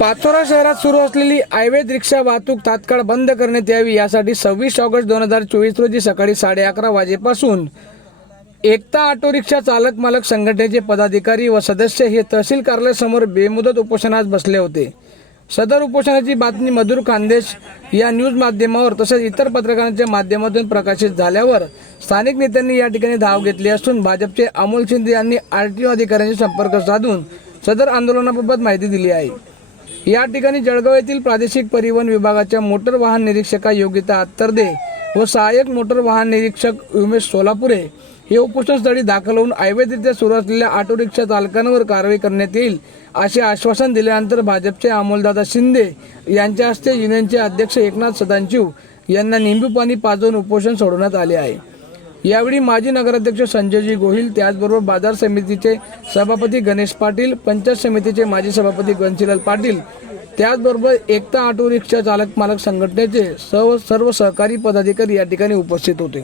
पाचोरा शहरात सुरू असलेली आयवेद रिक्षा वाहतूक तात्काळ बंद करण्यात यावी यासाठी सव्वीस ऑगस्ट दोन हजार चोवीस रोजी सकाळी साडे अकरा वाजेपासून एकता ऑटो रिक्षा चालक मालक संघटनेचे पदाधिकारी व सदस्य हे तहसील कार्यालयासमोर बेमुदत उपोषणात बसले होते. सदर उपोषणाची बातमी मधुर खानदेश या न्यूज माध्यमावर तसेच इतर पत्रकारांच्या माध्यमातून प्रकाशित झाल्यावर स्थानिक नेत्यांनी या ठिकाणी धाव घेतली असून भाजपचे अमोल शिंदे यांनी आर टी ओ अधिकाऱ्यांशी संपर्क साधून सदर आंदोलनाबाबत माहिती दिली आहे. या ठिकाणी जळगाव येथील प्रादेशिक परिवहन विभागाच्या मोटर वाहन निरीक्षका योगिता अत्तरदे व सहाय्यक मोटर वाहन निरीक्षक उमेश सोलापुरे हे उपोषणस्थळी दाखल होऊन अवैधरित्या सुरू असलेल्या ऑटो रिक्षा चालकांवर कारवाई करण्यात येईल असे आश्वासन दिल्यानंतर भाजपचे अमोलदादा शिंदे यांच्या हस्ते युनियनचे अध्यक्ष एकनाथ सदांशिव यांना निंबू पाणी पाजवून उपोषण सोडवण्यात आले आहे. यावेळी माजी नगराध्यक्ष संजयजी गोहिल त्याचबरोबर बाजार समितीचे सभापती गणेश पाटील पंचायत समितीचे माजी सभापती गणशीलाल पाटील. त्याचबरोबर एकता ऑटो रिक्षा चालक मालक संघटनेचे सर्व सर्व सहकारी पदाधिकारी या ठिकाणी उपस्थित होते.